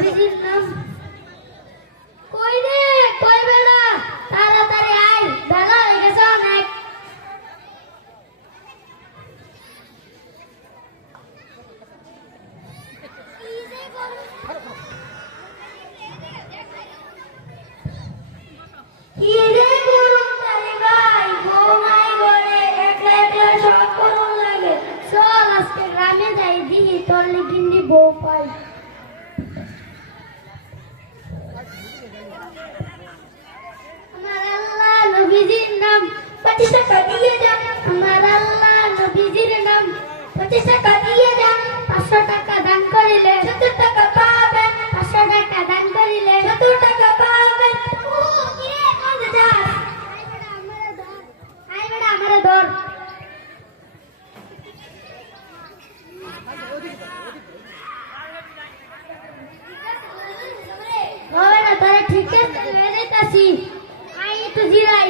নবীজির নাম কই রে কই বেড়া তাড়াতাড়ি আয় বেলা হয়ে গেছে অনেক কি রে গরম তাই ভাই ঘুমাই ঘরে একলা একলা সব করুন লাগে চল আজকে গ্রামে যাই দিই তোর লিগিন্দি বউ পাই আমার আল্লাহ নবীজির নাম 25 টাকা দিয়ে যান আমার আল্লাহ নবীজির নাম 25 টাকা দিয়ে যান 500 টাকা দান করিলে 70 টাকা পাবেন 500 টাকা দান করিলে 70 টাকা পাবেন ও কি রে কোন যাস আই বেটা আমারে ধর ওরে তোরে ঠিক আছে মেরেতাছি আই তো জিরাই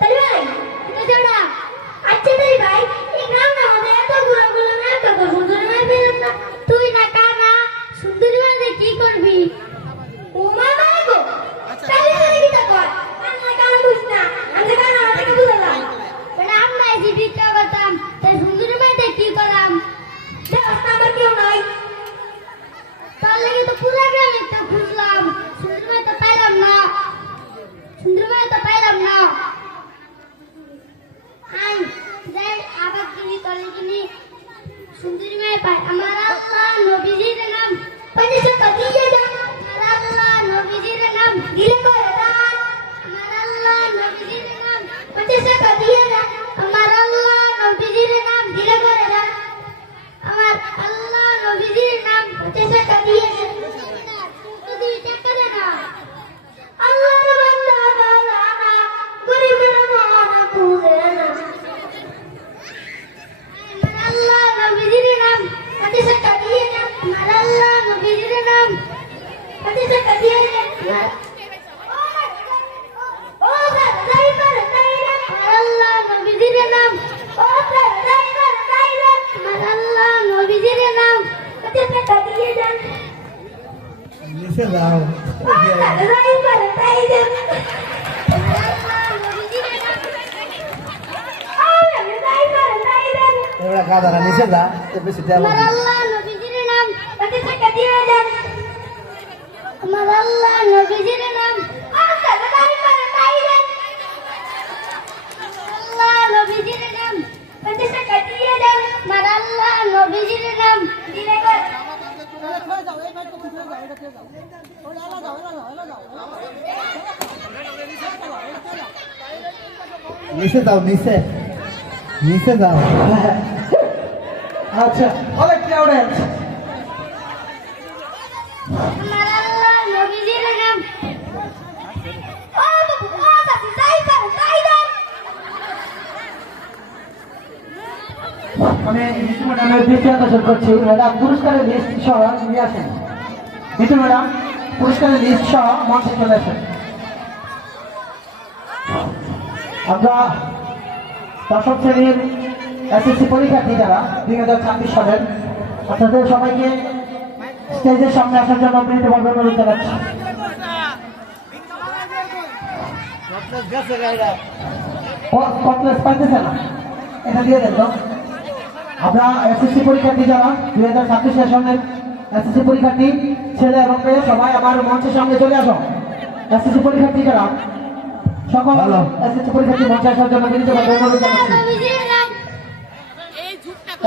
তাই ভাই তুই যাড়া আচ্ছা তাই ভাই এই গ্রাম না আমাদের এত গুলো গুলো না এত সুন্দরী মাই পেলাম না তুই না কানা সুন্দরী মাই কি করবি ও মামা গো তাই কি তা কর কানা কানা বুঝ না আমি কানা আমাকে বুঝালাম বেটা আমরা এই ভিক্ষা করতাম তাই সুন্দরী মাই কি করলাম দেখ আমার কেউ নাই তার লাগে তো পুরো গ্রামে তো খুঁজলাম সুন্দরী মাই তো পাইলাম না সুন্দরী মাই তো পাইলাম না আই যাই আবার কিনি তলে কিনি সুন্দরী মাই পাই আমার আল্লাহ নবীজির নাম 25 টাকা দিয়ে দাও আমার আল্লাহ নবীজির নাম দিলে করে দান আমার আল্লাহ নবীজির নাম 25 টাকা দিয়ে দাও আমার আল্লাহ নবীজির নাম দিলে করে দান আমার আল্লাহ নবীজির নাম 25 টাকা দিয়ে দাও তুই টাকা দে না আল্লাহর বান্দা বালানা গরিবের মন বুঝে না আমার আল্লাহ নবীজির নাম 25 টাকা দিয়ে দাও আমার আল্লাহ নবীজির নাম 25 টাকা দিয়ে দাও ও যাই করে তাই রে আমার আল্লাহ নবীজির নাম ও যাই করে তাই রে আমার আল্লাহ নবীজির নাম 25 টাকা দিয়ে দাও নিচে যাও যাই করে তাই রে আমার আল্লাহ নবীজির নাম যাই করে তাই রে এবার গাদারা নিচে যা বেশি দেব আমার আল্লাহ নবীজির নাম 25 টাকা দিয়ে দেন আমার আল্লাহ নবীজির নাম যাই করে তাই রে আল্লাহ নবীজির নাম 25 টাকা দিয়ে দেন আমার আল্লাহ নবীজির নাম দিলে করে নিচে যাও নিচে নিচে যাও আচ্ছা অনেক ক্রাউডেড আমার আল্লাহ নবীজির নাম ও বাবু ও বাবু যাই করে তাই দেন আমি বিটু ম্যাডামের দ্বিতীয় আকর্ষণ করছি ম্যাডাম পুরস্কারের লিস্ট সহ নিয়ে আসেন বিটু ম্যাডাম পুরস্কারের লিস্ট সহ মঞ্চে চলে আসেন আমরা দশম শ্রেণীর এসএসসি পরীক্ষার্থী যারা 2026 সালের আপনাদের সবাইকে স্টেজের সামনে আসার জন্য বিনীতভাবে অনুরোধ জানাচ্ছি কমপ্লেক্স পাইতেছে না এটা দিয়ে দেন তো আমরা এসএসসি পরীক্ষার্থী যারা 2026 সেশনের এসএসসি পরীক্ষার্থী ছেলে এবং মেয়ে সবাই আমার মঞ্চের সামনে চলে আসো এসএসসি পরীক্ষার্থী যারা সকল এসএসসি পরীক্ষার্থী মঞ্চে আসার জন্য বিনীতভাবে অনুরোধ জানাচ্ছি নবীজির নাম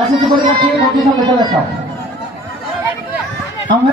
এসএসসি পরীক্ষার্থী মঞ্চের সামনে চলে আসো আমরা